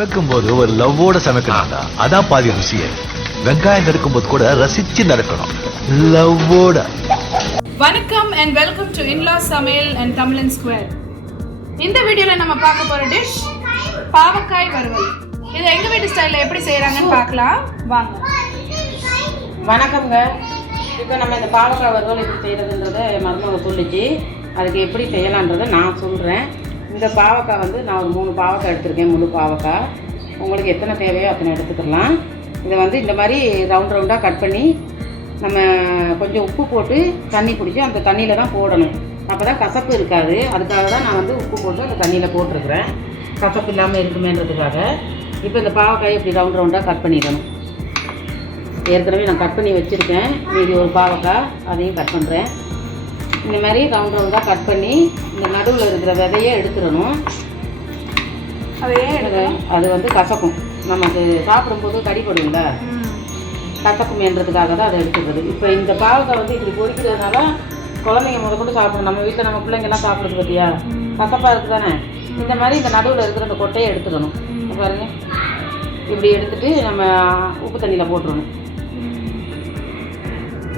சமைக்கும் போது ஒரு லவ்வோட சமைக்கணும்டா, அதான் பாதி ருசியே. வெங்காயம் நறுக்கும் போது கூட ரசிச்சு நடக்கணும், லவ்வோட. வணக்கம் அண்ட் வெல்கம் டு இன்லாஸ் சமையல் அண்ட் தமிழன் ஸ்கொயர். இந்த வீடியோல நம்ம பார்க்க போற டிஷ் பாவக்காய் வறுவல். இது எங்க வீட்டு ஸ்டைல்ல எப்படி செய்யறாங்கன்னு பார்க்கலாம் வாங்க. வணக்கம்ங்க. இப்போ நம்ம இந்த பாவக்காய் வறுவல் எப்படி செய்யறதுன்றதை மருமக சொல்லிச்சு. அதுக்கு எப்படி செய்யலான்றதை நான் சொல்கிறேன். இந்த பாவக்காய் வந்து நான் ஒரு 3 பாவக்காய் எடுத்திருக்கேன், முழு பாவக்காய். உங்களுக்கு எத்தனை தேவையோ அத்தனை எடுத்துக்கலாம். இதை வந்து இந்த மாதிரி ரவுண்டாக கட் பண்ணி நம்ம கொஞ்சம் உப்பு போட்டு தண்ணி பிடிச்சி அந்த தண்ணியில் தான் போடணும். அப்போ தான் கசப்பு இருக்காது. அதுக்காக தான் நான் வந்து உப்பு போட்டு அந்த தண்ணியில் போட்டிருக்கிறேன், கசப்பு இல்லாமல் இருக்குமேன்றதுக்காக. இப்போ இந்த பாவக்காயை இப்படி ரவுண்டாக கட் பண்ணிடணும். ஏற்கனவே நான் கட் பண்ணி வச்சுருக்கேன், மீதி ஒரு பாவக்காய் அதையும் கட் பண்ணுறேன். இந்த மாதிரி ரவுண்டாக கட் பண்ணி இந்த நடுவில் இருக்கிற விதையே எடுத்துடணும். அது வந்து கசக்கும், நமக்கு சாப்பிடும்போது கடிப்படும்ல, கசக்குமேன்றதுக்காக தான் அதை எடுத்துக்கிறது. இப்போ இந்த பாவக்காய் வந்து இப்படி பொரிக்கிறதுனால குழந்தைங்க முதற்கொண்டு சாப்பிடணும். நம்ம வீட்டில் நம்ம பிள்ளைங்கெல்லாம் சாப்பிடுறது பார்த்தியா, கசப்பாக இருக்குது தானே. இந்த மாதிரி இந்த நடுவில் இருக்கிற அந்த கொட்டையை எடுத்துக்கணும். பாருங்க, இப்படி எடுத்துகிட்டு நம்ம உப்பு தண்ணியில் போட்டுருணும்.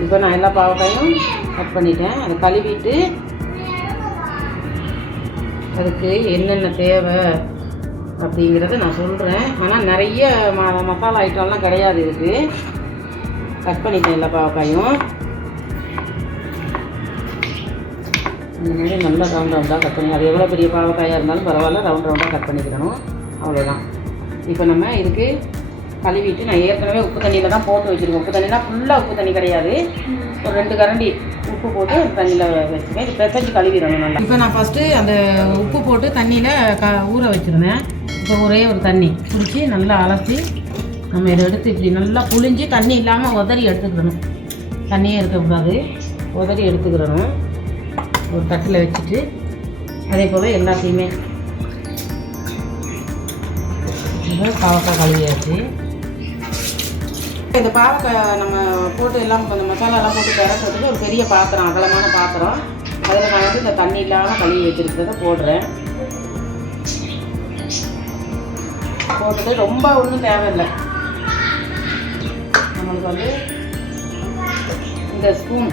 இப்போ நான் எல்லா பாவக்காயும் கட் பண்ணிட்டேன். அதை கழுவிட்டு அதுக்கு என்னென்ன தேவை அப்படிங்கிறத நான் சொல்கிறேன். ஆனால் நிறைய மசாலா ஐட்டம்லாம் கிடையாது இதுக்கு. கட் பண்ணிட்டேன் எல்லா பாவக்காயும். இந்த மாதிரி நல்லா ரவுண்டாக கட் பண்ணி, அது எவ்வளோ பெரிய பாவக்காயாக இருந்தாலும் பரவாயில்ல, ரவுண்டாக கட் பண்ணிக்கணும். அவ்வளோதான். இப்போ நம்ம இதுக்கு கழுவிட்டு, நான் ஏற்கனவே உப்பு தண்ணியில் தான் போட்டு வச்சுருக்கேன். உப்பு தண்ணினா ஃபுல்லாக உப்பு தண்ணி கிடையாது, ஒரு 2 கரண்டி உப்பு போட்டு தண்ணியில் வச்சுருக்கேன். இது பிசைஞ்சு கழுவிடணும் நல்லா. இப்போ நான் ஃபஸ்ட்டு அந்த உப்பு போட்டு தண்ணியில் ஊற வச்சுருந்தேன். இப்போ ஒரே ஒரு தண்ணி பிடிச்சி நல்லா அலசி நம்ம இதை எடுத்து இப்படி நல்லா புழிஞ்சு தண்ணி இல்லாமல் உதறி எடுத்துக்கிடணும். தண்ணியே இருக்கக்கூடாது, உதறி எடுத்துக்கிடணும். ஒரு தட்டில் வச்சுட்டு அதே போல் எல்லாத்தையுமே பாவக்காய் கழுவியாச்சு. இந்த பாவக்காய் நம்ம போட்டு எல்லாம் கொஞ்சம் மசாலாலாம் போட்டு பிறக்கிறதுக்கு ஒரு பெரிய பாத்திரம், அகலமான பாத்திரம், அதில் நான் வந்து இந்த தண்ணி இல்லாமல் கழுவி வச்சுருக்கிறத போடுறேன். போட்டுட்டு ரொம்ப ஒன்றும் தேவையில்லை. நம்மளுக்கு வந்து இந்த ஸ்பூன்,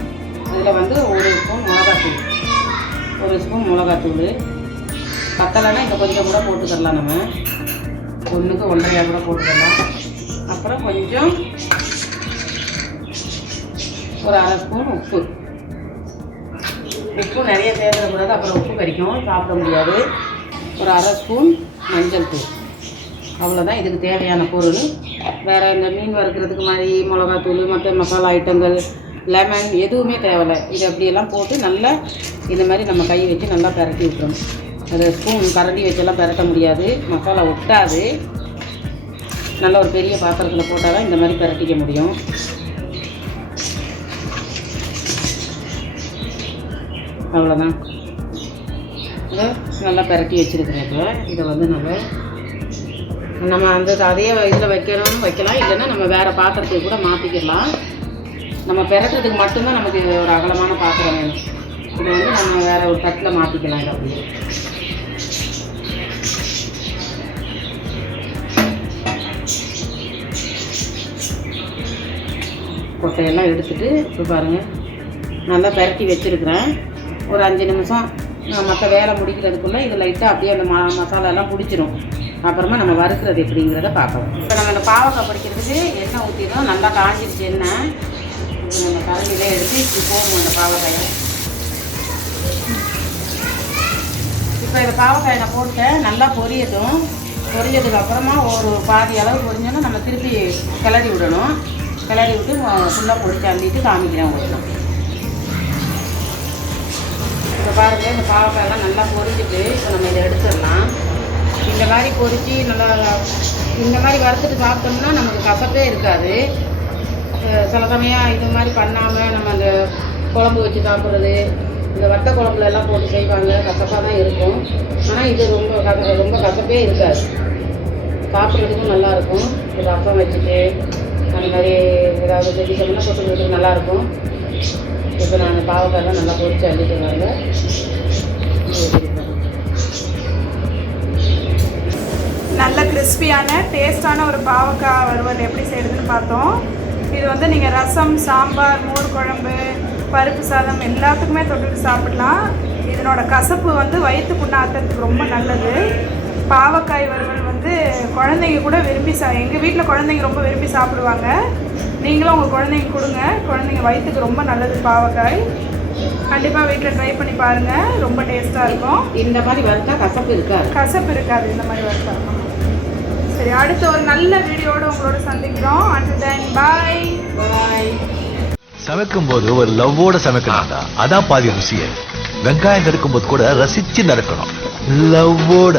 அதில் வந்து 1 ஸ்பூன் மிளகாத்தூள், 1 ஸ்பூன் மிளகாத்தூள். பத்தலைன்னா இந்த கொஞ்சம் கூட போட்டுக்கலாம், நம்ம 1க்கு 1.5 கூட போட்டுக்கலாம். அப்புறம் கொஞ்சம் ஒரு 1/2 ஸ்பூன் உப்பு. உப்பு நிறைய தேவைப்படாது, அப்புறம் உப்பு கறிக்கும், சாப்பிட முடியாது. ஒரு 1/2 ஸ்பூன் மஞ்சள் தூள். அவ்வளோதான் இதுக்கு தேவையான பொருள். வேறு இந்த மீன் வறுக்கிறதுக்கு மாதிரி மிளகாத்தூள், மற்ற மசாலா ஐட்டங்கள், லெமன் எதுவுமே தேவையில்லை. இது அப்படியெல்லாம் போட்டு நல்லா இந்த மாதிரி நம்ம கை வச்சு நல்லா பரட்டி விட்டுறணும். அது ஸ்பூன் கரண்டி வச்செல்லாம் பரட்ட முடியாது, மசாலா ஒட்டாது. நல்ல ஒரு பெரிய பாத்திரத்தில் போட்டால் தான் இந்த மாதிரி பரட்டிக்க முடியும். அவ்வளோதான். இதை நல்லா பரட்டி வச்சுருக்கிறேன். இப்போ இதை வந்து நம்ம அந்த அதே இதில் வைக்கணும்னு வைக்கலாம், இல்லைன்னா நம்ம வேறு பாத்திரத்துக்கு கூட மாற்றிக்கலாம். நம்ம பெரட்டுறதுக்கு மட்டும்தான் நமக்கு ஒரு அகலமான பாத்திரம் வேணும். இதை வந்து நம்ம வேறு ஒரு தட்டில் மாற்றிக்கலாம். இதை அப்படியே கொட்டையெல்லாம் எடுத்துகிட்டு இப்போ பாருங்கள் நல்லா பரட்டி வச்சுருக்கிறேன். ஒரு 5 நிமிஷம் மற்ற வேலை முடிக்கிறதுக்குள்ளே இது லைட்டாக அப்படியே அந்த மசாலாலாம் பிடிச்சிரும். அப்புறமா நம்ம வறுக்கிறது எப்படிங்கிறத பார்க்கலாம். இப்போ நம்ம இந்த பாவக்காய் பொரிக்கிறதுக்கு எண்ணெய் ஊற்றிடும். நல்லா காஞ்சிருச்சு எண்ணெய். இப்போ நம்ம கரண்டிலே எடுத்து இப்படி போகும் அந்த பாவக்காயை. இப்போ இந்த பாவக்காயை நான் போட்டேன், நல்லா பொரியட்டும். பொரியதுக்கு அப்புறமா ஒரு பாதி அளவு பொரிஞ்சோன்னா நம்ம திருப்பி கிளறி விடணும். கிளறி விட்டு ஃபுல்லாக பொரிச்சு அள்ளிட்டு காமிக்கிறேன் உங்களுக்கு. இப்போ பாருங்கள், இந்த பாவக்காயெல்லாம் நல்லா பொரிஞ்சிட்டு இப்போ நம்ம இதை எடுத்துடலாம். இந்த மாதிரி பொரித்து நல்லா இந்த மாதிரி வறுத்துட்டு சாப்பிட்டோம்னா நமக்கு கசப்பே இருக்காது. சில சமயம் இது மாதிரி பண்ணாமல் நம்ம அந்த குழம்பு வச்சு சாப்பிட்றது, இந்த வத்த குழம்புல எல்லாம் போட்டு செய்வாங்க, கசப்பாக தான் இருக்கும். ஆனால் இது ரொம்ப கசப்பே இருக்காது, சாப்பிட்றதுக்கும் நல்லாயிருக்கும். ஒரு ரசம் வச்சுட்டு அந்த மாதிரி ஏதாவது செஞ்சுட்டோம்னா கொட்டுறதுக்கு நல்லாயிருக்கும். இப்போ நான் பாவக்காயெல்லாம் நல்லா பொரிச்சு அள்ளிட்டு வாங்க. நல்ல கிறிஸ்பியான டேஸ்டான ஒரு பாவக்காய் வறுவல் எப்படி செய்கிறதுன்னு பார்த்தோம். இது வந்து நீங்கள் ரசம், சாம்பார், மோர் குழம்பு, பருப்பு சாதம் எல்லாத்துக்குமே தொட்டுட்டு சாப்பிடலாம். இதனோட கசப்பு வந்து வயிற்று புண்ணாக்கிறதுக்கு ரொம்ப நல்லது. பாவக்காய் வறுவல் வந்து குழந்தைங்க கூட விரும்பி எங்கள் வீட்டில் குழந்தைங்க ரொம்ப விரும்பி சாப்பிடுவாங்க. நீங்களும் உங்கள் குழந்தைங்க கொடுங்க. குழந்தைங்க வயிற்றுக்கு ரொம்ப நல்லது பாவக்காய். கண்டிப்பாக வீட்டில் ட்ரை பண்ணி பாருங்கள். ரொம்ப டேஸ்ட்டாக இருக்கும். இந்த மாதிரி வறுத்தா கசப்பு இருக்காது. கசப்பு இருக்காது இந்த மாதிரி வறுத்தா. சரி, அடுத்த ஒரு நல்ல வீடியோட உங்களோட சந்திக்கிறோம். until then bye. பாய். சமைக்கும் போது ஒரு லவ்வோட சமைக்கணும்டா, அதான் பாதி ருசியே. வெங்காயம் நறுக்கும் போது கூட ரசிச்சு நறுக்கணும், லவ்வோட.